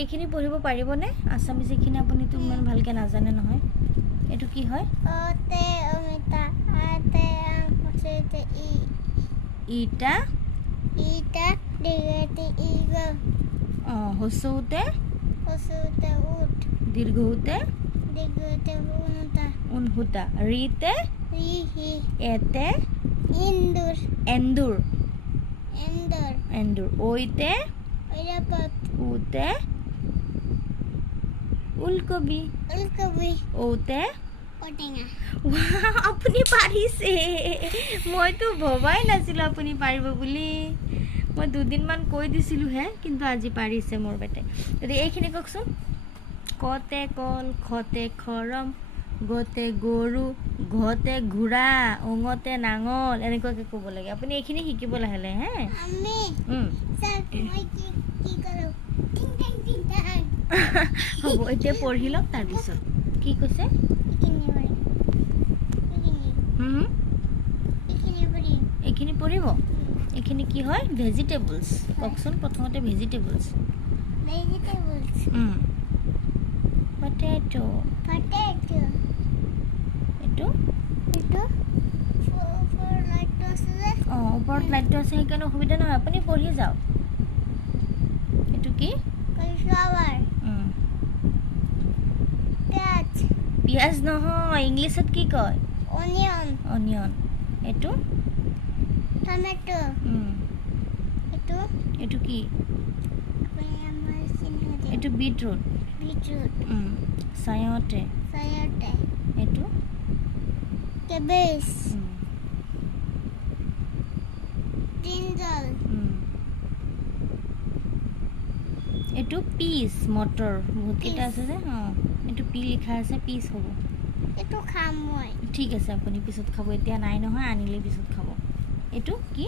এইখিনি পঢ়িব পাৰিবনে আছামিজ এইখিনি আপুনিতো ইমান ভালকৈ নাজানে নহয় এইটো কি হয় অতে অমিতা আতে হসেতে ইটা ইটা দিগতে ইগ হসৌতে হসুতে উট দীর্ঘৌতে দিগতে উনুতা উনহুতা রিতে রিহি এতে ইন্দুর এন্দুর এন্দুর এন্দুর ওইতে ঐরাপত উতে উলকবি উলকবি ওতে পটেঙা আপুনি পাৰিছে মইতো ভবাই নাছিলোঁ আপুনি পাৰিব বুলি মই দুদিনমান কৈ দিছিলোঁহে কিন্তু আজি পাৰিছে মোৰ বেটে যদি এইখিনি কওকচোন কতে কল খতে খৰম গতে গৰু ঘতে ঘোঁৰা ওঙতে নাঙল এনেকুৱাকৈ ক'ব লাগে আপুনি এইখিনি শিকিব লাহে লাহে হে আমি স্যার মই কি করো টিং টিং টিং টাং হ'ব এতিয়া পঢ়ি লওক তাৰপিছত কি কৈছে ইকিনি বাড়ি ইকিনি বাড়ি এইখিনি পঢ়িব এইখিনি কি হয় ভেজিটেবলছ কওকচোন প্ৰথমতে ভেজিটেবলছ ভেজিটেবলস পটেটো পটেটো এইটো এটো ফৰ লাইট আছে ওপৰত লাইটটো আছে সেইকাৰণে অসুবিধা নহয় আপুনি পঢ়ি যাওক এইটো কি কলিফ্লাওয়ার পেঁয়াজ পিঁয়াজ নহয় ইংলিছত কি কয় অনিয়ন অনিয়ন এইটো টমেটো এটো এইটো কি আমার চিনহাতে এইটো বিটৰুট বিটৰুট চায়তে সায়াতে এইটো কেবেজ ব্ৰিঞ্জল এইটো পিচ মটৰ বহুতকেইটা আছে যে এইটো পি লিখা আছে পিচ হ'ব এটো খাম মই ঠিক আছে আপুনি পিছত খাব এতিয়া নাই নহয় আনিলে পিছত খাব এইটো কি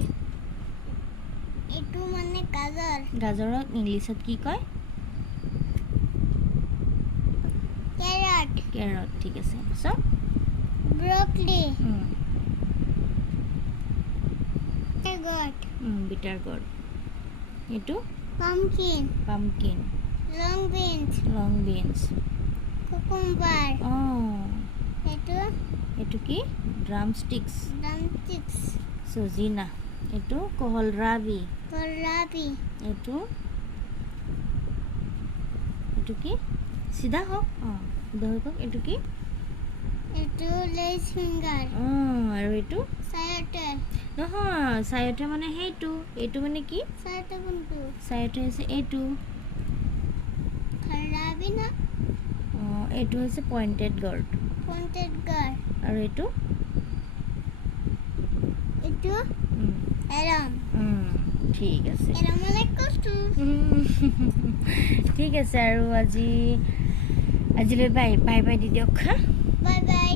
এটো মানে গাজর গাজৰক ইংলিছত কি কয় ক্যাৰট কেৰট ঠিক আছে পিছত ব্ৰকলি গট বিটাৰ গড এইটো পামকিন পামকিন লং বিনস লং বিনছ কুকুম্বাৰ এটো এইটো কি ড্ৰাম ষ্টিক্স ড্ৰামস্টিক্স চজিনা এইটো কহলৰাবি কোলাবি এইটো এইটো কি চিধা হওক চিধা হৈ কওক এইটো কি এটো লেস ফিঙ্গার আৰু এইটো সায়াতে নহয় চায়তে মানে সেইটো এইটো মানে কি সায়াতে বন্ধু চায়তে হৈছে এইটো খারাবি না এইটো হৈছে পইণ্টেড গৰ্ড পয়েন্টেড গাৰ আৰু এইটো এটো এৰম ঠিক আছে এৰম মানে কষ্টু ঠিক আছে আৰু আজিলৈ বাই বাই বাই দি দিয়ক হা বাই বাই